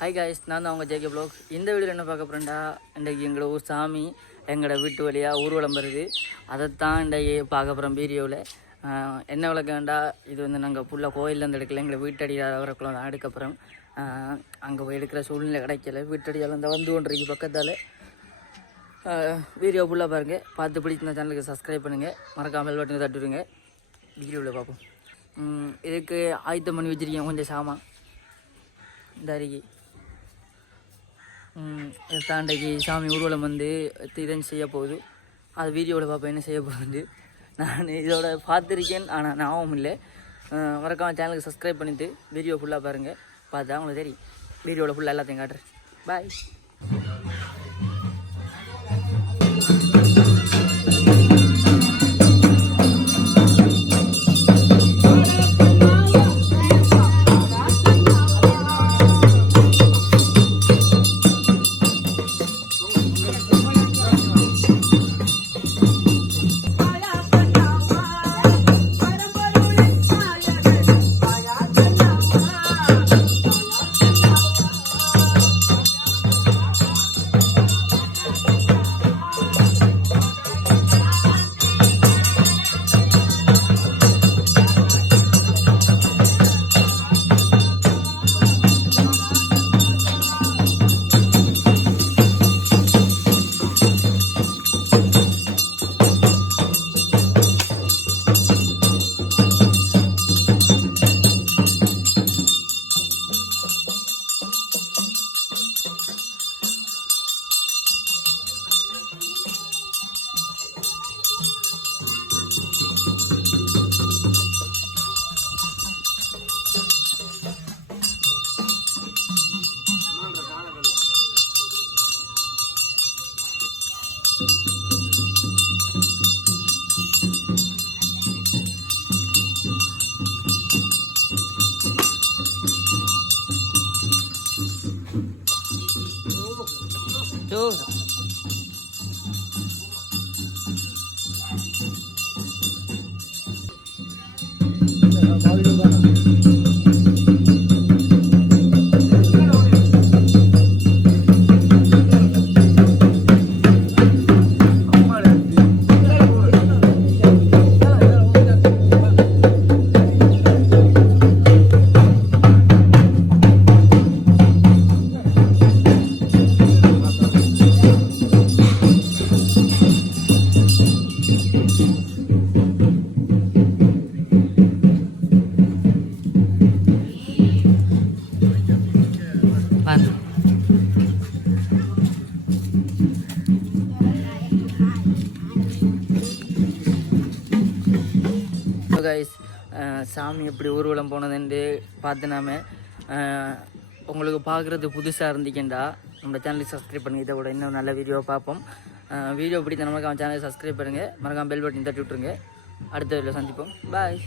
Hi guys, நான் தான் அவங்க ஜேகே ப்ளாக். இந்த வீடியோவில் என்ன பார்க்க போகிறேன்டா, இன்றைக்கு எங்களோட ஊர் சாமி எங்களோட வீட்டு வழியாக ஊர்வலம் வருது. அதைத்தான் இன்றைக்கு பார்க்க போகிறோம் வீடியோவில். என்ன விளக்க வேண்டாம், இது வந்து நாங்கள் ஃபுல்லாக கோயிலேருந்து எடுக்கல, எங்களை வீட்டடியால் வரக்குள்ள தான் எடுக்கப்புறம் அங்கே போய் எடுக்கிற சூழ்நிலை கிடைக்கல. வீட்டடியால் இந்த வந்து ஒன்றைக்கு பக்கத்தால் வீடியோ ஃபுல்லாக பாருங்கள். பார்த்து பிடிச்சிருந்த சேனலுக்கு சப்ஸ்கிரைப் பண்ணுங்கள், மறக்காமல் பெல் பட்டனை தட்டுவிடுங்க. வீடியோவில் பார்ப்போம். இதுக்கு ஆயத்தம் பண்ணி வச்சுருக்கேன் கொஞ்சம் சாமான். இந்த அருகே தாண்டைக்கு சாமி ஊர்வலம் வந்து இதன் செய்ய போகுது. அது வீடியோவில் பார்ப்பேன் என்ன செய்ய போகுது. நான் இதோட பார்த்துருக்கேன், ஆனால் ஞாபகம் இல்லை. மறக்காம சேனலுக்கு சப்ஸ்கிரைப் பண்ணிவிட்டு வீடியோ ஃபுல்லாக பாருங்கள். பார்த்தா உங்களுக்கு தெரியும். வீடியோவில் ஃபுல்லாக எல்லாத்தையும் காட்டுறேன். பாய். கைஸ், சாமி எப்படி ஊர்வலம் போனதுன்னு பார்த்து நாம உங்களுக்கு பார்க்குறது புதுசாக இருந்தீங்கண்டா நம்ம சேனலுக்கு சப்ஸ்கிரைப் பண்ணுங்கள். இதை கூட இன்னும் நல்ல வீடியோ பார்ப்போம். வீடியோ பிடித்த நமக்கு அவன் சேனலுக்கு சப்ஸ்கிரைப் பண்ணுங்கள், மறக்காம பெல் பட்டன் தட்டி விட்ருங்க. அடுத்த வீடியோவில் சந்திப்போம். பாய்.